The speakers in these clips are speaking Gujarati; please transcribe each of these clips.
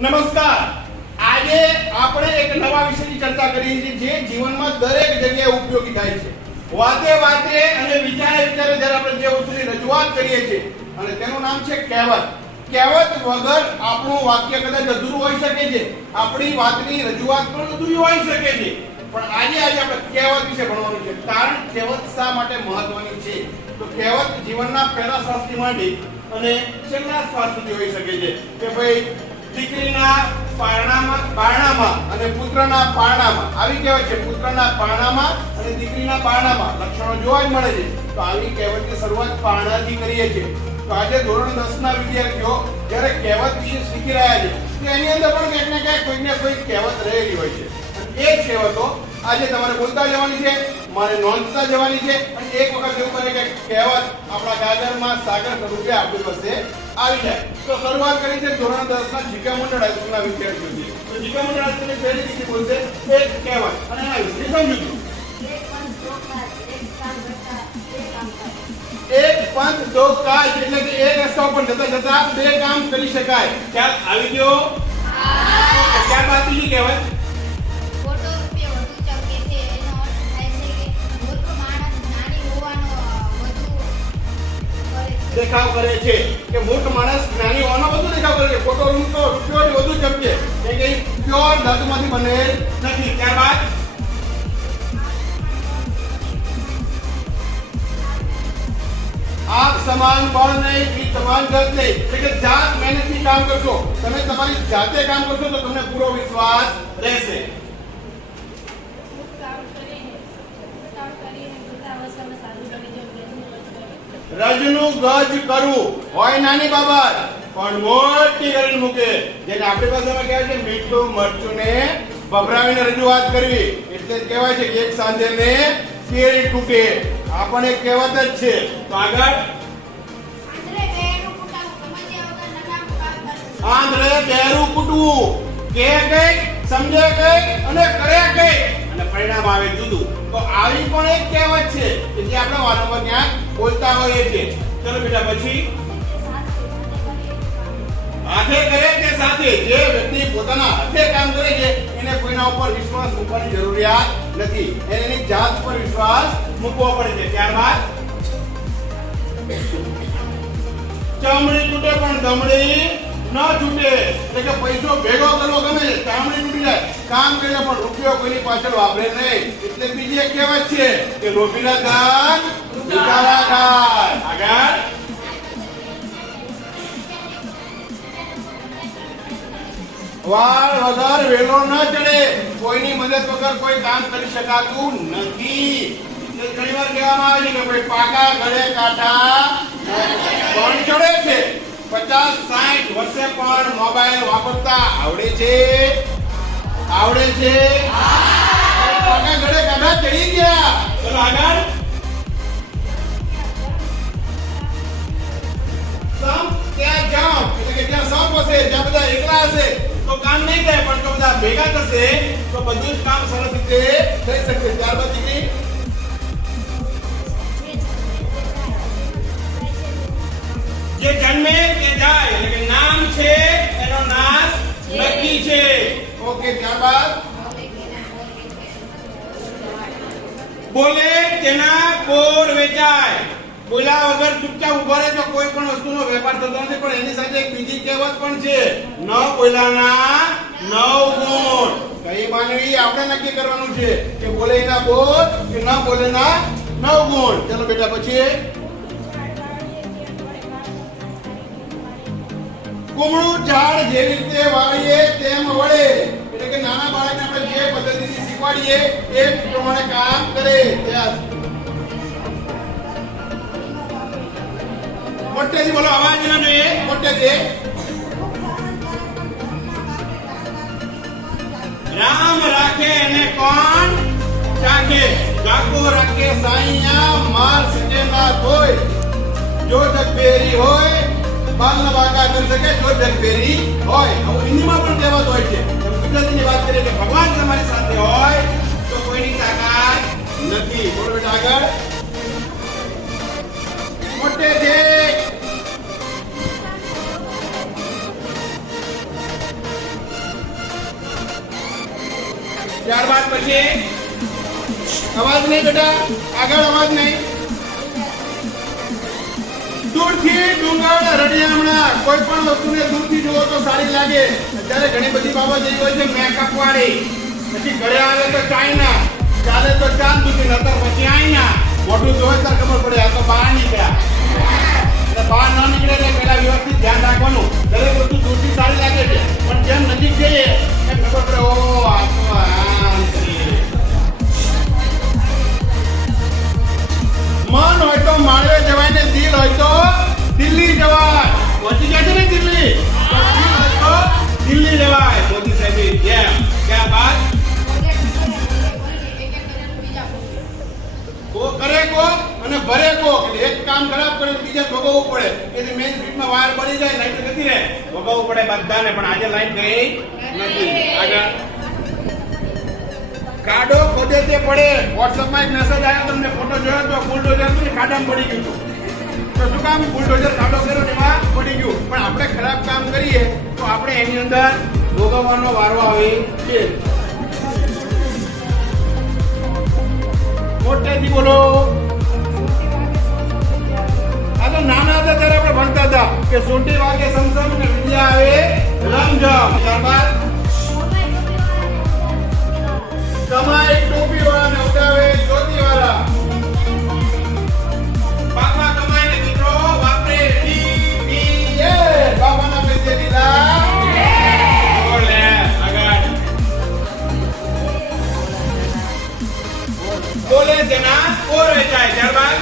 નમસ્કાર. આજે આપણે એક નવા વિષયની ચર્ચા કરીએ છીએ જે જીવનમાં દરેક જગ્યાએ ઉપયોગી થાય છે. વાતે વાતે અને વિચારે વિચારે જ્યારે આપણે જે વસ્તુની રજૂઆત કરીએ છીએ અને તેનું નામ છે કહેવત. કહેવત વગર આપણું વાક્ય કદાચ અધૂરું હોઈ શકે છે, આપણી વાતની રજૂઆત પણ અધૂરી હોઈ શકે છે. પણ આજે આપણે કહેવત વિશે ભણવાનું છે. કારણ કહેવત શા માટે મહત્વની છે? તો કહેવત જીવનના પહેલા શ્વાસથી માંડી અને છેલ્લા શ્વાસ સુધી હોઈ શકે છે કે ભાઈ દીકરીના પારણામાં અને પુત્રના પારણામાં, આવી કહેવત છે, પુત્રના પારણામાં અને દીકરીના પારણામાં લક્ષણો જોવા જ મળે છે. તો આવી કહેવતની શરૂઆત પારણાથી કરીએ છીએ. તો આજે ધોરણ 10 ના વિદ્યાર્થીઓ જ્યારે કહેવત વિશે શીખી રહ્યા છે તો એની અંદર પણ કંઈક ને કંઈક કોઈને કોઈ કહેવત રહેલી હોય છે. અને એ જ કહેવતો આજે તમારે બોલતા જવાની છે, મારે નોંધતા જવાની છે. અને એક વખત એવું બને કે કહેવત આપણા ગાગરમાં સાગર સ્વરૂપે આપણી પાસે આવી જાય. તો શરૂઆત કરી છે ધોરણ 10 ના જીકા મંડળ હાઈસ્કૂલના વિદ્યાર્થીઓથી. તો જીકા મંડળ હાઈસ્કૂલની પહેલી દીકરી બોલશે એક કહેવત અને એના વિશે સમજજો. એક પંથ દો કાજ, એટલે કે એક રસ્તા ઉપર જતા જતા બે કામ કરી શકાય. ખ્યાલ આવી ગયો? ત્યારબાદ બીજી કહેવત દેખાવ કરે છે કે મૂર્ખ માણસ જ્ઞાની હોવાનો વધુ દેખાવ કરે છે. ખોટો રૂપિયો વધુ ચમકે કે એ પ્યોર ધાતુમાંથી બનેલ નથી. ત્યારબાદ આપ સમાન બળ નહીં, ઈ સમાન ગત નહીં. એટલે કે જાત મહેનતથી કામ કરશો, તમે તમારી જાતે કામ કરશો તો તમને પૂરો વિશ્વાસ રહેશે. રજનું ગજ કરવું હોય નાની બાબત પણ મોટી કરીને મૂકે. જેને આપણી ભાષામાં કહેવાય છે મીઠું મરચું ને ભભરાવીને રજૂઆત કરવી. એટલે જ કહેવાય છે કે એક સાંજે ને કેરી તૂટે. આ પણ એક કહેવત જ છે. તો આગળ આંધળે બેરું કૂટવું. કે કઈ, સમજે કઈ અને કરે કઈ અને પરિણામ આવે જુદું. તો આવી પણ એક કહેવત છે કે જે આપણે વારંવાર ક્યાંક બોલતા હોઈએ છીએ. ચલો બેટા પછી હાથે કરે કે સાથે, જે વ્યક્તિ પોતાના હાથે કામ કરે છે એને કોઈના ઉપર વિશ્વાસ મૂકવાની જરૂરિયાત નથી, એની જાત પર વિશ્વાસ મૂકવો પડે છે. ત્યારબાદ ચામડી તૂટે પણ દમડી ન છૂટે. એટલે કે પૈસો ભેગો કરવો ગમે છે, ચામડી તૂટી જાય, કામ કરે પણ રૂપિયો કોઈની પાછળ વાપરે નહીં. એટલે બીજી એક કહેવત છે કે લોભીના ધન ઉતારા ખાય. આગળ વાળ વગર વેલો ન ચડે. કોઈની મદદ વગર કોઈ કામ કરી શકાતું નથી. એટલે ઘણીવાર કહેવામાં આવે છે કે ભાઈ પાકા ગળે કાંઠા પણ ચડે છે. 50-60 વર્ષે પણ મોબાઈલ વાપરતા આવડે છે? પાકા ગળે કાંઠા ચડી ગયા. ચલો આગળ સમ ત્યાં જામ, એટલે કે જ્યાં સમ હશે, જ્યાં બધા એકલા હશે તો કામ નહીં થાય, પણ જો બધા ભેગા થશે તો બધું જ કામ સરસ રીતે થઈ શકશે. ત્યારબાદ દીકરી જે જન્મે કે જાય, એટલે કે નામ છે એનો નાશ નક્કી છે. ઓકે. ત્યારબાદ બોલે તેના બોર વેચાય. બોલ્યા વગર ચૂપચાપ ઉભા રહે તો કોઈ પણ વસ્તુનો વેપાર થતો નથી. પણ એની સાથે એક બીજી કહેવત પણ છે, ન બોલાના 9 ગુણ. કઈ માનવી આપણે નક્કી કરવાનું છે કે બોલે એના બોર કે ન બોલેના 9 ગુણ. ચલો બેટા પછી કુમળું ઝાડ જેવી રીતે વાળીએ તેમ વળે. એટલે કે નાના બાળકને આપણે જે પદ્ધતિથી શીખવાડીએ એ પ્રમાણે કામ કરે. મોટેથી બોલો, અવાજ ના જોઈએ, મોટેથી. રામ રાખે અને કોણ ચાખે, જાકો રાખે સાઈયા માર સકે ના કોઈ. જો જગબેરી હોય બાલના વાકા કરી શકે, જો જગબેરી હોય. હવે હિન્દીમાં પણ કહેવત હોય છે, ગુજરાતીની વાત કરીએ કે ભગવાન તમારી સાથે હોય તો કોઈની તાકાત નથી. બોલો બેટા આગળ મોટે છે ત્યારબાદ પછી અવાજ નહીં બેટા, આગળ અવાજ નહીં. દૂરથી ડુંગર રડિયામણા, કોઈ પણ વસ્તુને દૂરથી જુઓ તો સારી લાગે. અત્યારે ઘણી બધી બાબત એવી હોય છે મેકઅપ વાળી. પછી ઘરે આવે તો ચાઇના, ચાલે તો ચાંદ સુધી, નતર પછી આઈના. મોઢું જોવે ત્યારે ખબર પડે આ તો બહાર નીકળ્યા. એટલે બહાર ન નીકળે એટલે પહેલા વ્યવસ્થિત ધ્યાન રાખવાનું. દરેક વસ્તુ દૂરથી સારી લાગે છે, પણ જેમ નજીક જઈએ એમ ખબર પડે ઓ આ તો આમ છે. મન હોય તો માળવે જવાય ને દિલ હોય તો દિલ્હી જવાય. પહોંચી ગયા છે ને દિલ્હી, તો દિલ હોય તો દિલ્હી જવાય. મોદી સાહેબ જેમ ક્યાં બાત કો કરે કો અને ભરે કો. એક કામ ખરાબ કરે બીજા ભોગવવું પડે. એટલે મેઇન સ્ટ્રીટમાં વાયર બળી જાય, લાઈટ જતી રહે, ભોગવવું પડે બધાને. પણ આજે લાઈટ ગઈ નથી. આગળ કાડો ખોદે તે પડે. વોટ્સઅપમાં એક મેસેજ આવ્યો, તમને ફોટો જોયો તો બુલડોઝર ની ખાડામાં પડી ગયું હતું. તો શું કામ બુલડોઝર ખાડો કર્યો ને એમાં પડી ગયું. પણ આપણે ખરાબ કામ કરીએ તો આપણે એની અંદર ભોગવવાનો વારો આવે છે. મોટેથી બોલો. આ તો નાના હતા ત્યારે આપણે ભણતા હતા કે સોટી વાગે સમસમ ને વિદ્યા આવે રમઝમ. ત્યારબાદ કમાય ટોપી વાળા ને ઉડાવે જ્યોતિ વાળા. બાપા કમાય ને મિત્રો વાપરે ડીપીએલ. બાપાના પૈસે લીલા ઓલે. આગળ બોલે તેના ઓર વેચાય. ત્યારબાદ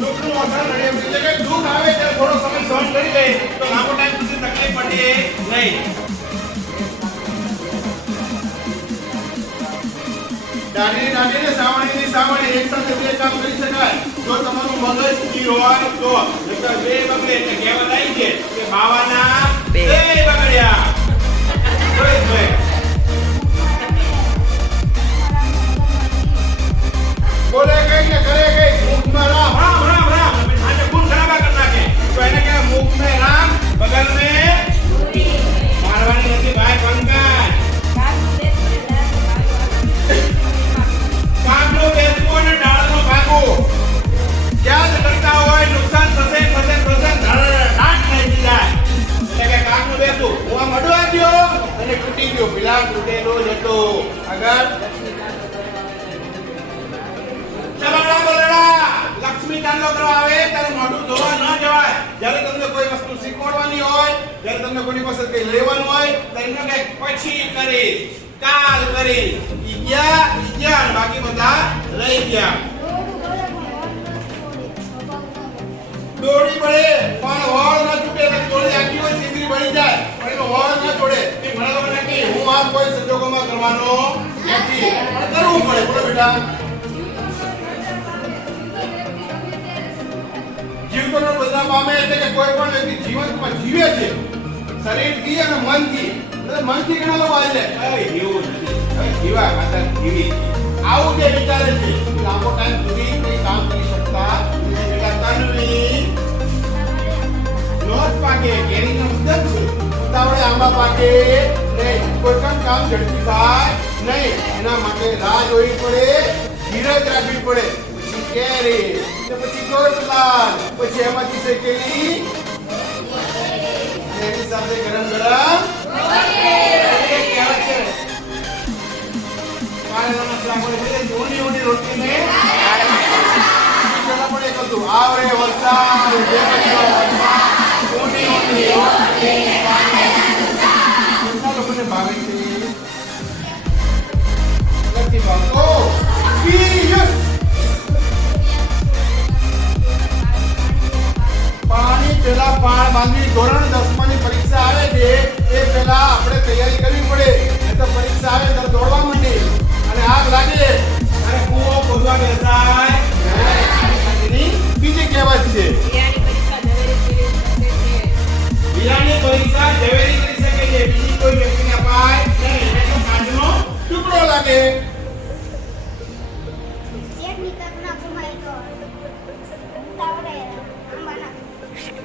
દુઃખનું અસર નડે. એટલે કે દુઃખ આવે ત્યારે થોડો સમય સહન કરી લે તો લાંબો ટાઈમ સુધી તકલીફ પડે નહીં. દાઢી ને સાવણી એક સાથે બે કામ કરી શકાય જો તમારું મગજ સ્થિર હોય તો. નહીંતર બે બગડે એટલે કહેવત આવી છે કે બાવાના બે બગડ્યા. બોલે કઈ ને કરે કઈ. મુખમાં રામ રામ રામ રામ, આજે ખૂન ખરાબા કરી નાખે તો એને કહેવાય મુખ में રામ બગલ में મારવાની નથી ભાઈ. પંકજ કામનો બેસવો ને ડાળનો ભાગો. યાદ કરતા હોય નુકસાન થશે ડાટ થઈ જાય. એટલે કે કામનો બેસવું હું આમ અડવા ગયો અને તૂટી ગયો. પેલા તૂટેલો જ હતો. આગળ લક્ષ્મી ચાંદલો કરવા આવે ત્યારે મોઢું ધોવા ન જવાય. જ્યારે તમને કોઈ વસ્તુ શીખવાડવાની હોય, જ્યારે તમને કોઈની પાસે કંઈ લેવાનું હોય ત્યારે એમને કંઈક પછી કરી, કાલ કરી, ઈગ્યા બાકી બધા રહી ગયા. દોડી પડે પણ વળ ન છૂટે. દોડી આખી હોય સિંદરી બળી જાય પણ એનો વળ ન છોડે. એ ભણાવવા નથી હું આ કોઈ સંજોગોમાં કરવાનો નથી, પણ કરવું પડે. બોલો બેટા. જીવનો બધા પામે એટલે કે કોઈ પણ વ્યક્તિ જીવનમાં જીવે છે શરીરથી અને મનથી. મનથી ઘણા લોકો આવે છે હવે જીવવું નથી, હવે જીવા ખાતર જીવી. આવું જે વિચારે છે લાંબો ટાઈમ સુધી કોઈ કામ કરી શકતા એટલે તનવી નોટ પાકે. કેરીનો મુદ્દત છે ઉતાવળે આંબા પાકે નહીં. કોઈ પણ કામ ઝડપી થાય નહીં. એના માટે રાહ જોવી પડે, ધીરજ રાખવી પડે. કેરી પછી ગોળલાલ, પછી એમાંથી શેકેલી એની સાથે ગરમ ગરમ ઊંડી રોટલી ને પડે કતું આવરે વરસાદ ઊંડી લોકોને ભાવે છે નથી ભાવતો. પાણી પેલા પાળ બાંધવી. ધોરણ 10 ની પરીક્ષા આવે છે એ પેલા આપણે તૈયારી કરવી પડે. નહીં તો પરીક્ષા આવે તો દોડવા માંડે અને આગ લાગે અને કૂવો ખોદવા બેસાય. બીજી કહેવત છે વીરાની પરીક્ષા ઝવેરી કરી શકે છે, બીજી કોઈ વ્યક્તિને અપાય નહીં. એને તો કાચનો ટુકડો લાગે.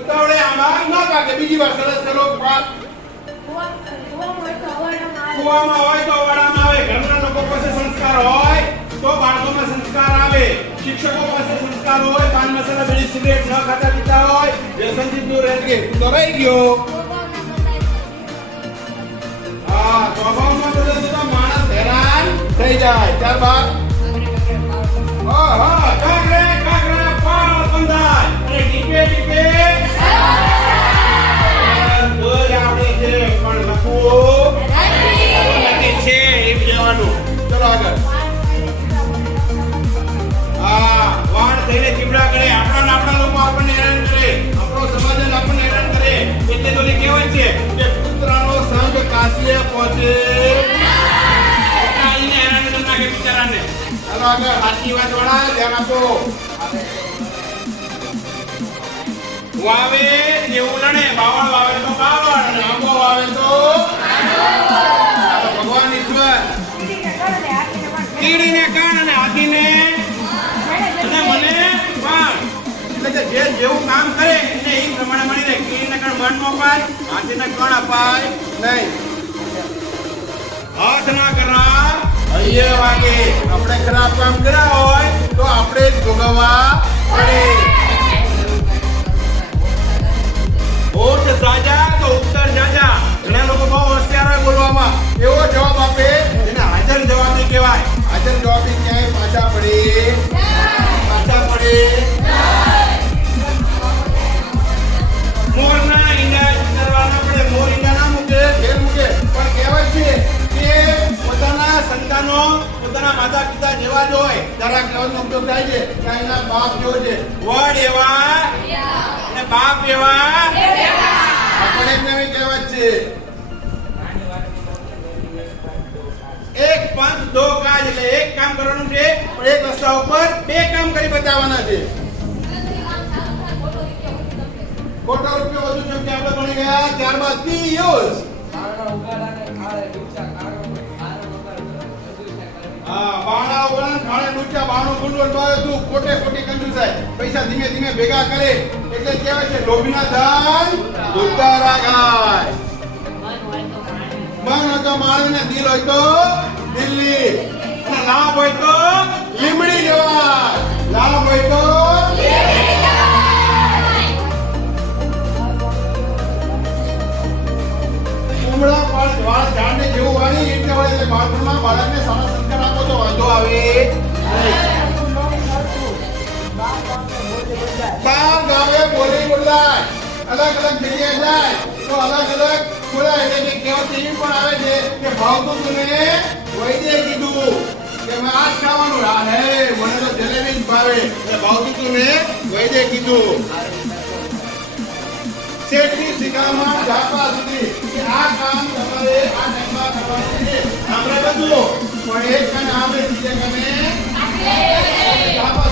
ઉતાવળે આંબા કામ ના લાગે. બીજી વાર સરસ કરો પાઠ. કુવામાં હોય તો અવાડામાં આવે. ઘરના લોકો પાસે સંસ્કાર હોય તો બાળકોમાં સંસ્કાર આવે. શિક્ષકો પાસે સંસ્કાર હોય, પાન મસાલા બીડી સિગરેટ ન ખાતા પીતા હોય, વ્યસનથી દૂર રહે. તો રહી ગયો. હા, સ્વભાવમાં તો માણસ હેરાન થઈ જાય. ત્યારબાદ કાગરે પાળ બંધાય અને ટીપે ટીપે બોલ આવડે છે પણ લખવું નથી છે એમ કહેવાનું. ચલો આગળ. હા, વાણ થઈને ચીમડા કરે. આપણા લોકો આપણને હેરાન કરે, આપણો સમાજ આપણને હેરાન કરે. એટલે તો કહેવાય છે કે પુત્રનો સંગ કાશીએ પહોંચે. આઈને હેરાન કરી નાખે બિચારાને. ચાલો આગળ. સાચી વાત વાળા ધ્યાન આપો. વાવે જેવું લણે, બાવળ વાવે તો બાવળ અને આંબો વાવે તો ભગવાન ઈશ્વર કીડીને કાન અને હાથીને અને મને પાન. એટલે કે જે જેવું કામ કરે એને એ પ્રમાણે મળી રહે. કીડીને કાન મન નો અપાય, હાથીને કણ અપાય નહીં. હાથ ના કરાર હૈયે વાગે. આપણે ખરાબ કામ કર્યા હોય તો આપણે જ ભોગવવા પડે. ઓઠ સાજા તો ઉત્તર જાજા. ઘણા લોકો બહુ હોશિયાર હોય બોલવામાં. એવો જવાબ આપે એને હાજર જવાબી કહેવાય. હાજર જવાબી ક્યાંય પાછા પડે મોરના ઈંડા ચિતરવા ના પડે. મોર ઈંડા ના મૂકે, ઘેર મૂકે. પણ કહેવાય છે કે પોતાના સંતાનો પોતાના માતા પિતા જેવા જ હોય. જરા કહેવાનો ઉપયોગ થાય છે કે એના બાપ જેવો છે. વડ એવા અને બાપ એવા આપણે નવી કહેવત છે. એક પંથ દો કાજ. એટલે એક કામ કરવાનું છે પણ એક રસ્તા ઉપર બે કામ કરી બતાવવાના છે. ખોટો રૂપિયો વધુ જેમ કે આપણે ભણી ગયા. ત્યારબાદ પીયુષ. બાણા ઉગણ ખાણે ડૂચા. બાણું ગુંડવલ બાવે તું ખોટે ખોટી કંજૂસાઈ. પૈસા ધીમે ધીમે ભેગા કરે એટલે કહેવાય છે લોભીના ધન ઉતારા ગાય. મન હોય તો માણસને, દિલ હોય તો દિલ્હી, અને લાભ હોય તો લીમડી જવાય. લાભ હોય તો ઉમળા પાળ વાળ ઝાડને જેવું વાળી એટલે વળે. એટલે બાળપણમાં બાળકને સારા સંસ્કાર આપો તો વાંધો આવે નહીં. ગામ ગામે બોલી બોલાય. અલગ અલગ જગ્યાએ જાય તો અલગ અલગ બોલાય. એટલે કે કહેવત એવી પણ આવે છે કે ભાવતું તુને વૈદ્ય કીધું કે મેં આ જ ખાવાનું. હે મને તો જલેબી જ ભાવે. એટલે ભાવતું તુને વૈદ્ય કીધું. શેઠની શિખામણ ઝાપા સુધી કે આ કામ તમારે આ ટાઈમમાં કરવાનું છે. આપણે બધું પણ એક કામ આપણે બીજે કામે ઝાપા